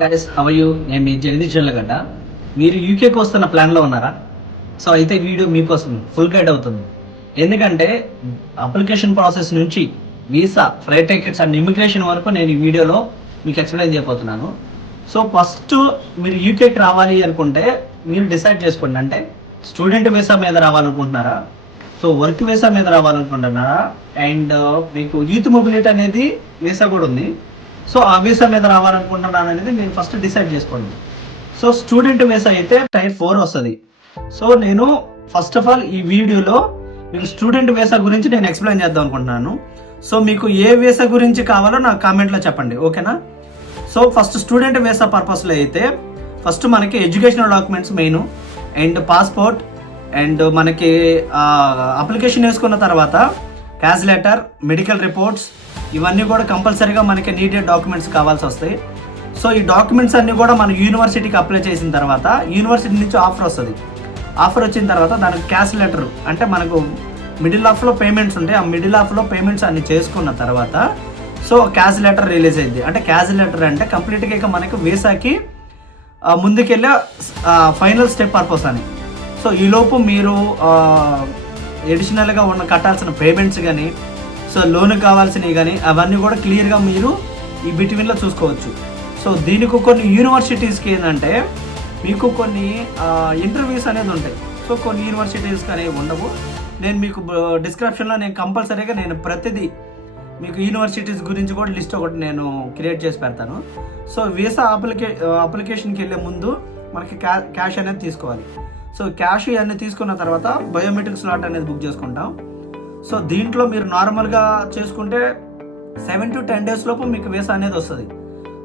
Guys how are you? నేను మీ జగదీష్ జల్లగడ్డ. మీరు యూకేకి వస్తున్న ప్లాన్లో ఉన్నారా? సో అయితే వీడియో మీకోసం ఫుల్ గైడ్ అవుతుంది. ఎందుకంటే అప్లికేషన్ ప్రాసెస్ నుంచి visa, flight tickets and immigration వరకు నేను ఈ వీడియోలో మీకు ఎక్స్ప్లెయిన్ చేయబోతున్నాను. సో ఫస్ట్ మీరు యూకేకి రావాలి అనుకుంటే మీరు డిసైడ్ చేసుకోండి. అంటే స్టూడెంట్ వీసా మీద రావాలనుకుంటున్నారా, సో వర్క్ వీసా మీద రావాలనుకుంటున్నారా, అండ్ మీకు యూత్ మొబిలిటీ అనేది వీసా కూడా ఉంది. సో ఆ వీసా మీద రావాలనుకుంటున్నాను అనేది నేను ఫస్ట్ డిసైడ్ చేసుకోండి. సో స్టూడెంట్ వీసా అయితే టైర్ 4 వస్తుంది. సో నేను ఫస్ట్ ఆఫ్ ఆల్ ఈ వీడియోలో మీకు స్టూడెంట్ వీసా గురించి నేను ఎక్స్ప్లెయిన్ చేద్దాం అనుకుంటున్నాను. సో మీకు ఏ వీసా గురించి కావాలో నాకు కామెంట్లో చెప్పండి, ఓకేనా? సో ఫస్ట్ స్టూడెంట్ వీసా పర్పస్లో అయితే ఫస్ట్ మనకి educational documents main, and passport, and మనకి అప్లికేషన్ వేసుకున్న తర్వాత క్యాష్ లెటర్, మెడికల్ రిపోర్ట్స్, ఇవన్నీ కూడా కంపల్సరీగా మనకి నీడెడ్ డాక్యుమెంట్స్ కావాల్సి వస్తాయి. సో ఈ డాక్యుమెంట్స్ అన్నీ కూడా మన యూనివర్సిటీకి అప్లై చేసిన తర్వాత యూనివర్సిటీ నుంచి ఆఫర్ వస్తుంది. ఆఫర్ వచ్చిన తర్వాత దానికి క్యాష్ లెటర్, అంటే మనకు మిడిల్ ఆఫ్లో పేమెంట్స్ ఉంటాయి. ఆ మిడిల్ ఆఫ్లో పేమెంట్స్ అన్ని చేసుకున్న తర్వాత సో క్యాష్ లెటర్ రిలీజ్ అయింది. అంటే క్యాష్ లెటర్ అంటే కంప్లీట్గా ఇక మనకి వీసాకి ముందుకెళ్ళే ఫైనల్ స్టెప్ పర్పస్ అని. సో ఈలోపు మీరు ఎడిషనల్గా కట్టాల్సిన పేమెంట్స్ కానీ, సో లోన్ కావాల్సినవి కానీ అవన్నీ కూడా క్లియర్గా మీరు ఈ బిట్వీన్లో చూసుకోవచ్చు. సో దీనికి కొన్ని యూనివర్సిటీస్కి ఏంటంటే మీకు కొన్ని ఇంటర్వ్యూస్ అనేది ఉంటాయి. సో కొన్ని యూనివర్సిటీస్కి అనేవి ఉండవు. నేను మీకు డిస్క్రిప్షన్లో నేను కంపల్సరీగా నేను ప్రతిదీ మీకు యూనివర్సిటీస్ గురించి కూడా లిస్ట్ ఒకటి నేను క్రియేట్ చేసి పెడతాను. సో వీసా అప్లికేషన్కి వెళ్ళే ముందు మనకి క్యాష్ అనేది తీసుకోవాలి. సో క్యాష్ ఇవన్నీ తీసుకున్న తర్వాత బయోమెట్రిక్ స్లాట్ అనేది బుక్ చేసుకుంటాం. సో దీంట్లో మీరు నార్మల్గా చేసుకుంటే 7 to 10 days లోపు మీకు వీసా అనేది వస్తుంది.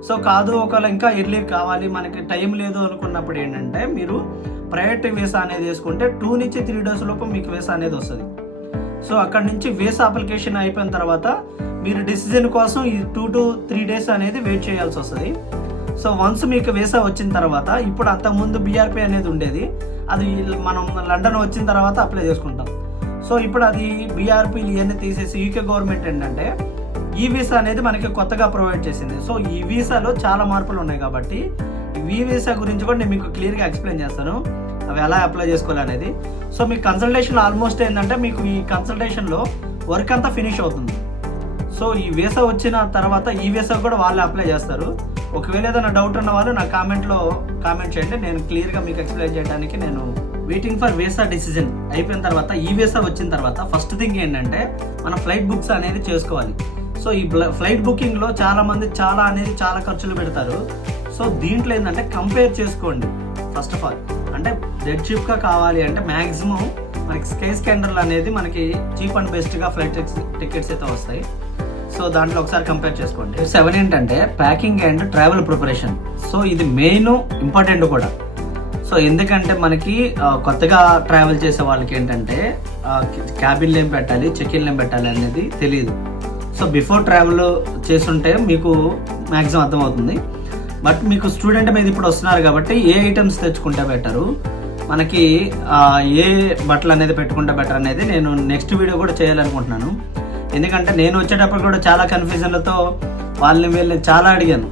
సో కాదు ఒకవేళ ఇంకా ఎర్లీ కావాలి, మనకి టైం లేదు అనుకున్నప్పుడు ఏంటంటే మీరు ప్రైవేట్ వీసా అనేది వేసుకుంటే 2 నుంచి 3 days లోపు మీకు వీసా అనేది వస్తుంది. సో అక్కడ నుంచి వీసా అప్లికేషన్ అయిపోయిన తర్వాత మీరు డిసిజన్ కోసం ఈ 2 to 3 days అనేది వెయిట్ చేయాల్సి వస్తుంది. సో వన్స్ మీకు వీసా వచ్చిన తర్వాత, ఇప్పుడు అంతకుముందు బీఆర్పీ అనేది ఉండేది, అది మనం లండన్ వచ్చిన తర్వాత అప్లై చేసుకుంటాం. సో ఇప్పుడు అది బీఆర్పీలు ఇవన్నీ తీసేసి యూకే గవర్నమెంట్ ఏంటంటే ఈ వీసా అనేది మనకి కొత్తగా ప్రొవైడ్ చేసింది. సో ఈ వీసాలో చాలా మార్పులు ఉన్నాయి కాబట్టి ఈ వీసా గురించి కూడా నేను మీకు క్లియర్గా ఎక్స్ప్లెయిన్ చేస్తాను, అవి ఎలా అప్లై చేసుకోవాలి అనేది. సో మీ కన్సల్టేషన్ ఆల్మోస్ట్ ఏంటంటే మీకు ఈ కన్సల్టేషన్లో వర్క్ అంతా ఫినిష్ అవుతుంది. సో ఈ వీసా వచ్చిన తర్వాత ఈ వీసా కూడా వాళ్ళే అప్లై చేస్తారు. ఒకవేళ ఏదైనా డౌట్ ఉన్న వాళ్ళు నా కామెంట్లో కామెంట్ చేయండి, నేను క్లియర్గా మీకు ఎక్స్ప్లెయిన్ చేయడానికి. నేను వెయిటింగ్ ఫర్ వీసా డిసిజన్ అయిపోయిన తర్వాత ఈ వీసా వచ్చిన తర్వాత ఫస్ట్ థింగ్ ఏంటంటే మన ఫ్లైట్ బుక్స్ అనేది చేసుకోవాలి. సో ఈ ఫ్లైట్ బుకింగ్లో చాలా ఖర్చులు పెడతారు. సో దీంట్లో ఏంటంటే కంపేర్ చేసుకోండి. ఫస్ట్ ఆఫ్ ఆల్ అంటే డెడ్ చీప్గా కావాలి అంటే మ్యాక్సిమం మనకి స్కై స్కానర్లు అనేది మనకి చీప్ అండ్ బెస్ట్గా ఫ్లైట్ టికెట్స్ అయితే వస్తాయి. సో దాంట్లో ఒకసారి కంపేర్ చేసుకోండి. 7 ఏంటంటే packing and travel preparation. So ఇది మెయిన్ ఇంపార్టెంట్ కూడా. సో ఎందుకంటే మనకి కొత్తగా ట్రావెల్ చేసే వాళ్ళకి ఏంటంటే క్యాబిన్లో ఏం పెట్టాలి, చెక్-ఇన్లో ఏం పెట్టాలి అనేది తెలియదు. సో బిఫోర్ ట్రావెల్ చేస్తుంటే మీకు మ్యాక్సిమం అర్థమవుతుంది. బట్ మీకు స్టూడెంట్ మీద ఇప్పుడు వస్తున్నారు కాబట్టి ఏ ఐటమ్స్ తెచ్చుకుంటే బెటరు, మనకి ఏ బట్టలు అనేది పెట్టుకుంటే బెటర్ అనేది నేను నెక్స్ట్ వీడియో కూడా చేయాలనుకుంటున్నాను. ఎందుకంటే నేను వచ్చేటప్పుడు కూడా చాలా కన్ఫ్యూజన్లతో వీళ్ళని చాలా అడిగాను.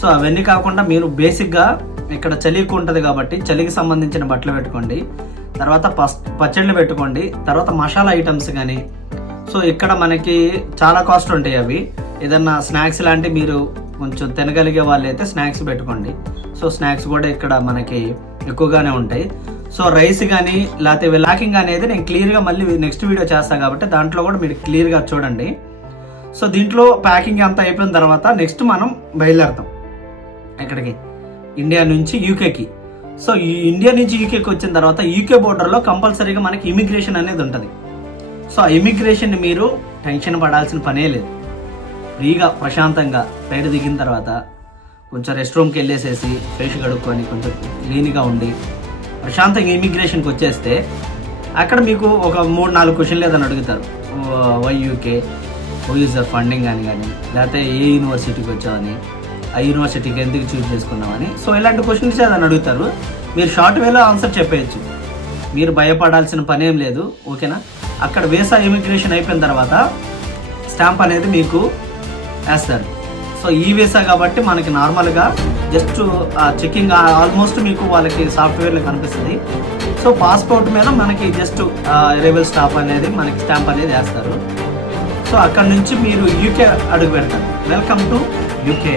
సో అవన్నీ కాకుండా మీరు బేసిక్గా ఇక్కడ చలి ఎక్కువ ఉంటుంది కాబట్టి చలికి సంబంధించిన బట్టలు పెట్టుకోండి. తర్వాత పచ్చళ్ళు పెట్టుకోండి. తర్వాత మసాలా ఐటమ్స్ కానీ, సో ఇక్కడ మనకి చాలా కాస్ట్ ఉంటాయి అవి. ఏదన్నా స్నాక్స్ లాంటి మీరు కొంచెం తినగలిగే వాళ్ళు అయితే స్నాక్స్ పెట్టుకోండి. సో స్నాక్స్ కూడా ఇక్కడ మనకి ఎక్కువగానే ఉంటాయి. సో రైస్ కానీ లేకపోతే ప్యాకింగ్ అనేది నేను క్లియర్గా మళ్ళీ నెక్స్ట్ వీడియో చేస్తాను కాబట్టి దాంట్లో కూడా మీరు క్లియర్గా చూడండి. సో దీంట్లో ప్యాకింగ్ అంతా అయిపోయిన తర్వాత నెక్స్ట్ మనం బయలుదేరుతాం ఎక్కడికి, ఇండియా నుంచి యూకేకి. సో ఈ ఇండియా నుంచి యూకేకి వచ్చిన తర్వాత యూకే బోర్డర్లో కంపల్సరీగా మనకి ఇమిగ్రేషన్ అనేది ఉంటుంది. సో ఆ ఇమిగ్రేషన్ మీరు టెన్షన్ పడాల్సిన పనే లేదు. ఫ్రీగా ప్రశాంతంగా ఫ్లైట్ దిగిన తర్వాత కొంచెం రెస్ట్ రూమ్కి వెళ్ళేసేసి ఫేస్ కడుక్కొని కొంచెం క్లీన్గా ఉండి ప్రశాంతంగా ఇమిగ్రేషన్కి వచ్చేస్తే అక్కడ మీకు ఒక 3-4 క్వశ్చన్లు ఏదైనా అడుగుతారు. Why UK, who is the funding అని కానీ, లేకపోతే ఏ యూనివర్సిటీకి వచ్చావని, ఆ యూనివర్సిటీకి ఎందుకు చూస్ చేసుకున్నామని. సో ఇలాంటి క్వశ్చన్స్ ఏదైనా అడుగుతారు. మీరు షార్ట్ వేలో ఆన్సర్ చెప్పేయచ్చు, మీరు భయపడాల్సిన పనేం లేదు, ఓకేనా? అక్కడ వీసా ఇమిగ్రేషన్ అయిపోయిన తర్వాత స్టాంప్ అనేది మీకు వేస్తారు. సో ఈ వీసా కాబట్టి మనకి నార్మల్గా జస్ట్ చెకింగ్ ఆల్మోస్ట్ మీకు వాళ్ళకి సాఫ్ట్వేర్లో కనిపిస్తుంది. సో పాస్పోర్ట్ మీద మనకి జస్ట్ అరైవల్ స్టాంప్ అనేది మనకి స్టాంప్ అనేది వేస్తారు. సో అక్కడ నుంచి మీరు యూకే అడుగు పెడతారు. Welcome to UK.